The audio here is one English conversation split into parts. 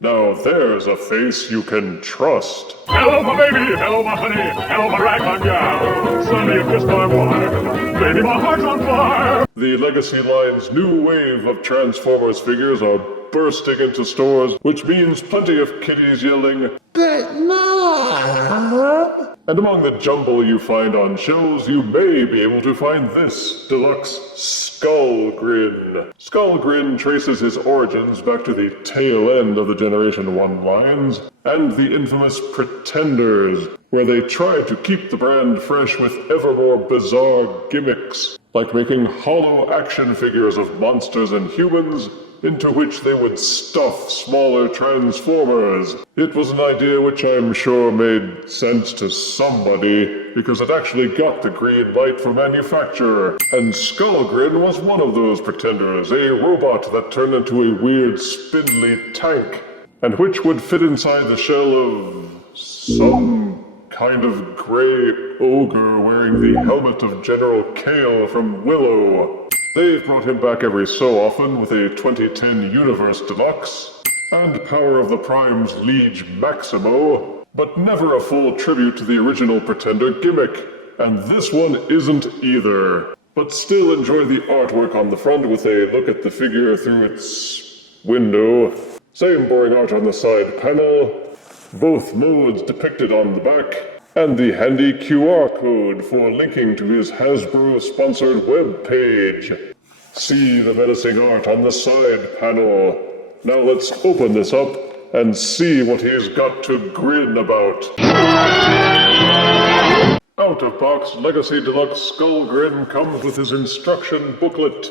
Now there's a face you can trust. Hello, my baby. Hello, my honey. Hello, my ragtime gal. Sonny, you kissed my wife. Baby, my heart's on fire. The Legacy line's new wave of Transformers figures are bursting into stores, which means plenty of kiddies yelling, "But Mom!" And among the jumble you find on shelves, you may be able to find this Deluxe Skullgrin. Skullgrin traces his origins back to the tail end of the Generation 1 lines, and the infamous Pretenders, where they tried to keep the brand fresh with ever more bizarre gimmicks, like making hollow action figures of monsters and humans, into which they would stuff smaller Transformers. It was an idea which I'm sure made sense to somebody, because it actually got the green light for manufacture. And Skullgrin was one of those Pretenders, a robot that turned into a weird spindly tank, and which would fit inside the shell of some kind of gray ogre wearing the helmet of General Kale from Willow. They've brought him back every so often with a 2010 Universe Deluxe, and Power of the Prime's Liege Maximo, but never a full tribute to the original Pretender gimmick, and this one isn't either. But still enjoy the artwork on the front with a look at the figure through its window. Same boring art on the side panel, both modes depicted on the back, and the handy QR code for linking to his Hasbro-sponsored web page. See the menacing art on the side panel. Now let's open this up and see what he's got to grin about. Out-of-box Legacy Deluxe Skullgrin comes with his instruction booklet,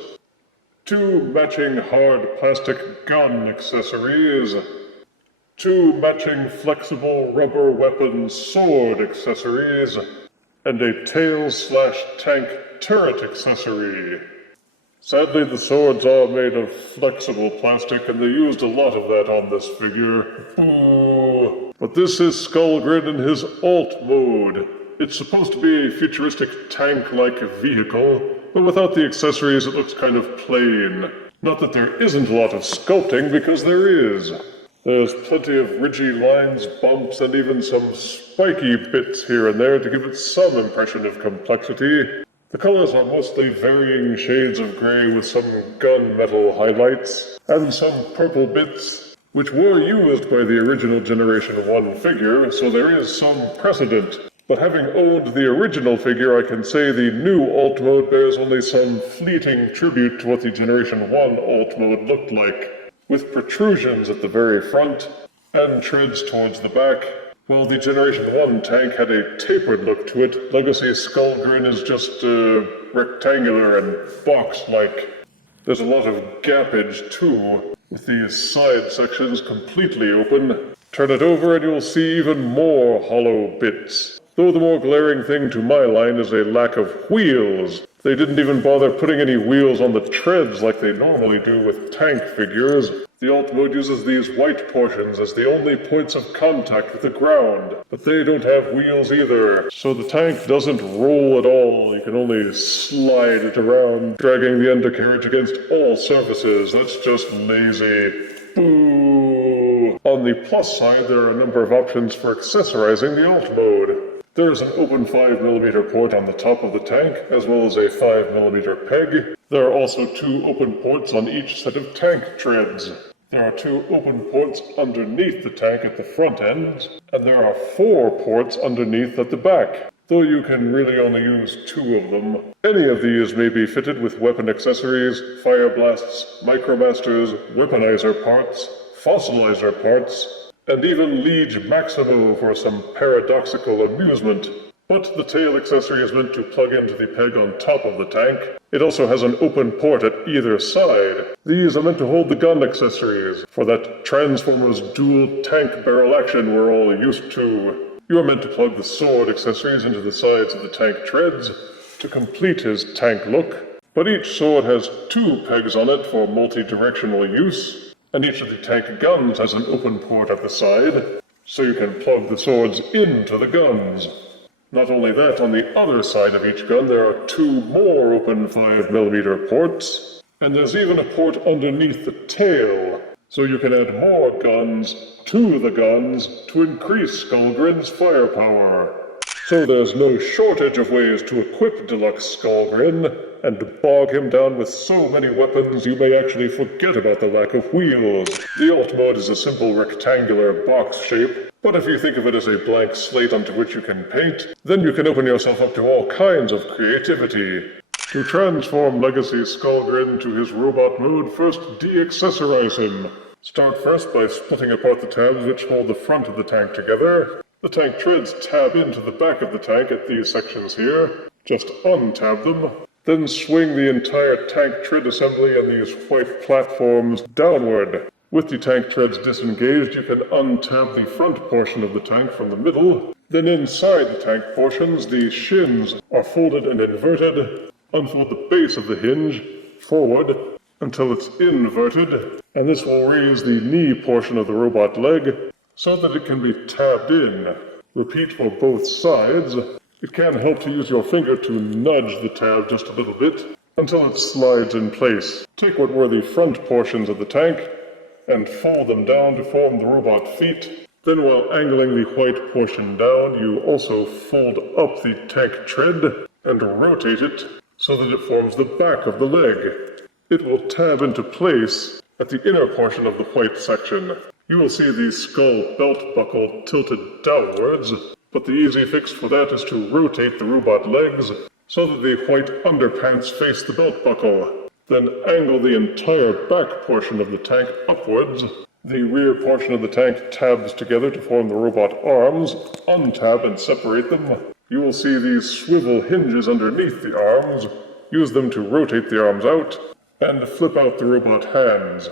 2 matching hard plastic gun accessories, 2 matching flexible rubber weapon sword accessories, and a tail/tank turret accessory. Sadly, the swords are made of flexible plastic, and they used a lot of that on this figure. Boo! But this is Skullgrin in his alt mode. It's supposed to be a futuristic tank-like vehicle, but without the accessories it looks kind of plain. Not that there isn't a lot of sculpting, because there is. There's plenty of ridgy lines, bumps, and even some spiky bits here and there to give it some impression of complexity. The colors are mostly varying shades of gray with some gunmetal highlights, and some purple bits, which were used by the original Generation 1 figure, so there is some precedent. But having owned the original figure, I can say the new alt mode bears only some fleeting tribute to what the Generation 1 alt mode looked like, with protrusions at the very front and treads towards the back. While the Generation 1 tank had a tapered look to it, Legacy Skullgrin is just rectangular and box-like. There's a lot of gappage too, with these side sections completely open. Turn it over and you'll see even more hollow bits. Though the more glaring thing to my line is a lack of wheels. They didn't even bother putting any wheels on the treads like they normally do with tank figures. The alt mode uses these white portions as the only points of contact with the ground, but they don't have wheels either, so the tank doesn't roll at all. You can only slide it around, dragging the undercarriage against all surfaces. That's just lazy. Boo! On the plus side, there are a number of options for accessorizing the alt mode. There is an open 5mm port on the top of the tank, as well as a 5mm peg. There are also 2 open ports on each set of tank treads. There are 2 open ports underneath the tank at the front end, and there are 4 ports underneath at the back, though you can really only use 2 of them. Any of these may be fitted with weapon accessories, fire blasts, micromasters, weaponizer parts, fossilizer parts, and even Liege Maximo for some paradoxical amusement. But the tail accessory is meant to plug into the peg on top of the tank. It also has an open port at either side. These are meant to hold the gun accessories, for that Transformers dual tank barrel action we're all used to. You are meant to plug the sword accessories into the sides of the tank treads to complete his tank look, but each sword has 2 pegs on it for multi-directional use. And each of the tank guns has an open port at the side, so you can plug the swords into the guns. Not only that, on the other side of each gun there are 2 more open 5mm ports, and there's even a port underneath the tail. so you can add more guns to the guns to increase Skullgrin's firepower. So there's no shortage of ways to equip Deluxe Skullgrin and bog him down with so many weapons you may actually forget about the lack of wheels. The alt mode is a simple rectangular box shape, but if you think of it as a blank slate onto which you can paint, then you can open yourself up to all kinds of creativity. To transform Legacy Skullgrin to his robot mode, first de-accessorize him. Start first by splitting apart the tabs which hold the front of the tank together. The tank treads tab into the back of the tank at these sections here. Just untab them. Then swing the entire tank tread assembly and these white platforms downward. With the tank treads disengaged, you can untab the front portion of the tank from the middle. Then inside the tank portions, the shins are folded and inverted. Unfold the base of the hinge forward until it's inverted, and this will raise the knee portion of the robot leg so that it can be tabbed in. Repeat for both sides. It can help to use your finger to nudge the tab just a little bit until it slides in place. Take what were the front portions of the tank and fold them down to form the robot feet. Then while angling the white portion down, you also fold up the tank tread and rotate it so that it forms the back of the leg. It will tab into place at the inner portion of the white section. You will see the skull belt buckle tilted downwards, but the easy fix for that is to rotate the robot legs so that the white underpants face the belt buckle. Then angle the entire back portion of the tank upwards. The rear portion of the tank tabs together to form the robot arms. Untab and separate them. You will see these swivel hinges underneath the arms. Use them to rotate the arms out and flip out the robot hands.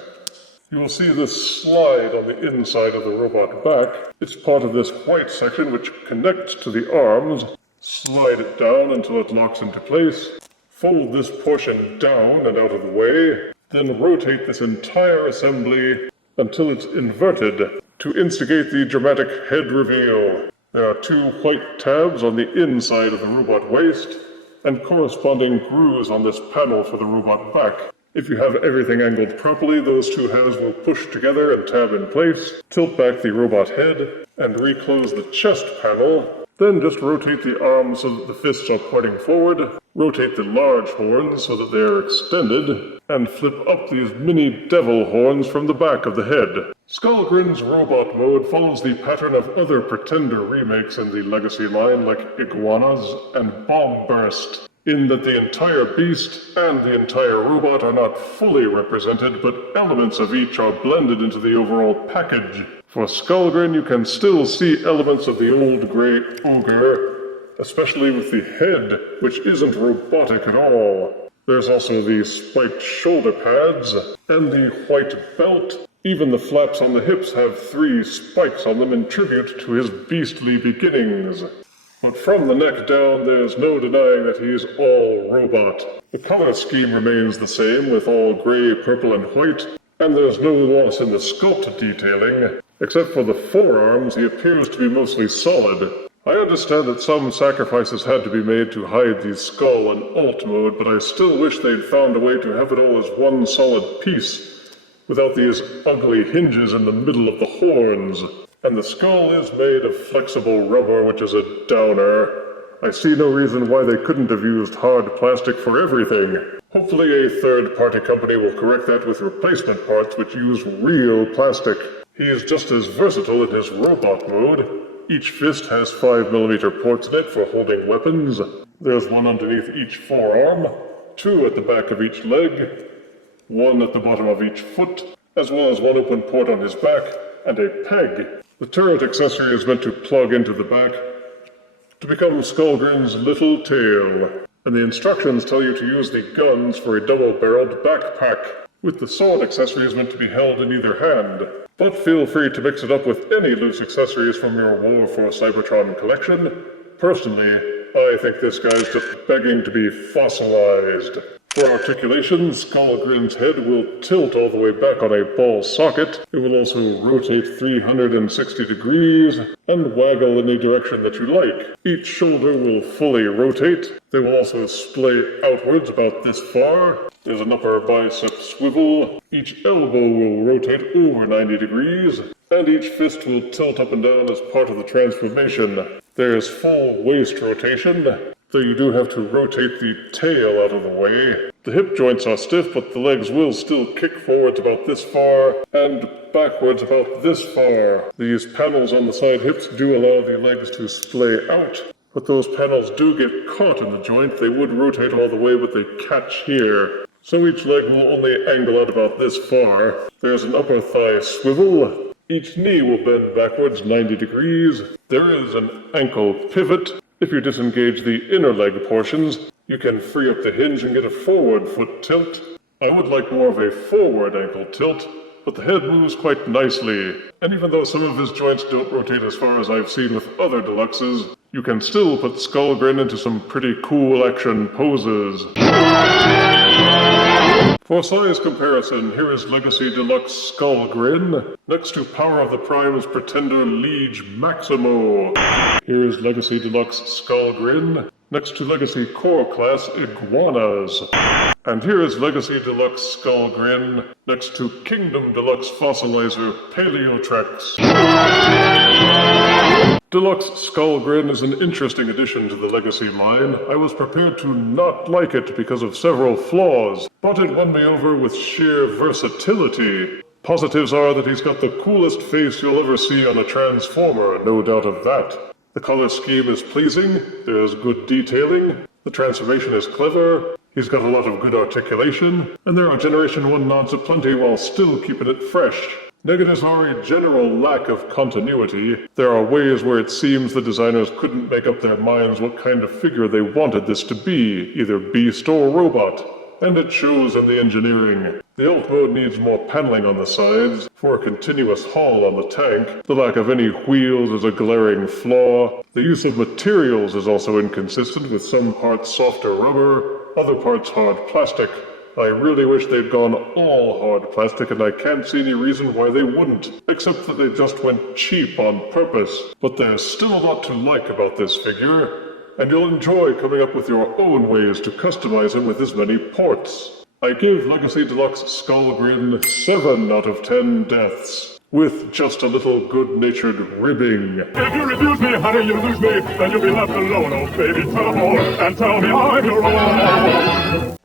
You will see this slide on the inside of the robot back. It's part of this white section which connects to the arms. Slide it down until it locks into place. Fold this portion down and out of the way. Then rotate this entire assembly until it's inverted to instigate the dramatic head reveal. There are two white tabs on the inside of the robot waist and corresponding grooves on this panel for the robot back. If you have everything angled properly, those two halves will push together and tab in place. Tilt back the robot head and reclose the chest panel. Then just rotate the arms so that the fists are pointing forward. Rotate the large horns so that they are extended. And flip up these mini devil horns from the back of the head. Skullgrin's robot mode follows the pattern of other Pretender remakes in the Legacy line like Iguanas and Bomb Burst, in that the entire beast and the entire robot are not fully represented, but elements of each are blended into the overall package. For Skullgrin, you can still see elements of the old grey ogre, especially with the head, which isn't robotic at all. There's also the spiked shoulder pads and the white belt. Even the flaps on the hips have 3 spikes on them in tribute to his beastly beginnings. But from the neck down, there's no denying that he's all robot. The color scheme remains the same, with all gray, purple, and white, and there's no loss in the sculpt detailing. Except for the forearms, he appears to be mostly solid. I understand that some sacrifices had to be made to hide the skull in alt mode, but I still wish they'd found a way to have it all as one solid piece, without these ugly hinges in the middle of the horns. And the skull is made of flexible rubber, which is a downer. I see no reason why they couldn't have used hard plastic for everything. Hopefully a third-party company will correct that with replacement parts which use real plastic. He is just as versatile in his robot mode. Each fist has 5mm ports in it for holding weapons. There's one underneath each forearm, 2 at the back of each leg, 1 at the bottom of each foot, as well as 1 open port on his back, and a peg. The turret accessory is meant to plug into the back to become Skullgrin's little tail, and the instructions tell you to use the guns for a double-barreled backpack, with the sword accessory is meant to be held in either hand. But feel free to mix it up with any loose accessories from your War for Cybertron collection. Personally, I think this guy's just begging to be fossilized. For articulation, Skullgrin's head will tilt all the way back on a ball socket. It will also rotate 360 degrees and waggle in any direction that you like. Each shoulder will fully rotate. They will also splay outwards about this far. There's an upper bicep swivel. Each elbow will rotate over 90 degrees. And each fist will tilt up and down as part of the transformation. There's full waist rotation, though you do have to rotate the tail out of the way. The hip joints are stiff, but the legs will still kick forwards about this far and backwards about this far. These panels on the side hips do allow the legs to splay out, but those panels do get caught in the joint. They would rotate all the way, but they catch here. So each leg will only angle out about this far. There's an upper thigh swivel. Each knee will bend backwards 90 degrees. There is an ankle pivot. If you disengage the inner leg portions, you can free up the hinge and get a forward foot tilt. I would like more of a forward ankle tilt, but the head moves quite nicely. And even though some of his joints don't rotate as far as I've seen with other Deluxes, you can still put Skullgrin into some pretty cool action poses. For size comparison, here is Legacy Deluxe Skullgrin, next to Power of the Prime's Pretender Liege Maximo. Here is Legacy Deluxe Skullgrin, next to Legacy Core Class Iguanas. And here is Legacy Deluxe Skullgrin, next to Kingdom Deluxe Fossilizer Paleotrex. Deluxe Skullgrin is an interesting addition to the Legacy line. I was prepared to not like it because of several flaws, but it won me over with sheer versatility. Positives are that he's got the coolest face you'll ever see on a Transformer, no doubt of that. The color scheme is pleasing, there's good detailing, the transformation is clever, he's got a lot of good articulation, and there are Generation 1 nods aplenty while still keeping it fresh. Negatives are a general lack of continuity. There are ways where it seems the designers couldn't make up their minds what kind of figure they wanted this to be, either beast or robot. And it shows in the engineering. The alt mode needs more paneling on the sides for a continuous haul on the tank. The lack of any wheels is a glaring flaw. The use of materials is also inconsistent, with some parts softer rubber, other parts hard plastic. I really wish they'd gone all hard plastic, and I can't see any reason why they wouldn't, except that they just went cheap on purpose. But there's still a lot to like about this figure, and you'll enjoy coming up with your own ways to customize him with as many ports. I give Legacy Deluxe Skullgrin 7 out of 10 deaths, with just a little good-natured ribbing. If you refuse me, honey, you lose me. Then you'll be left alone, oh baby. Tell them all and tell me I'm your own.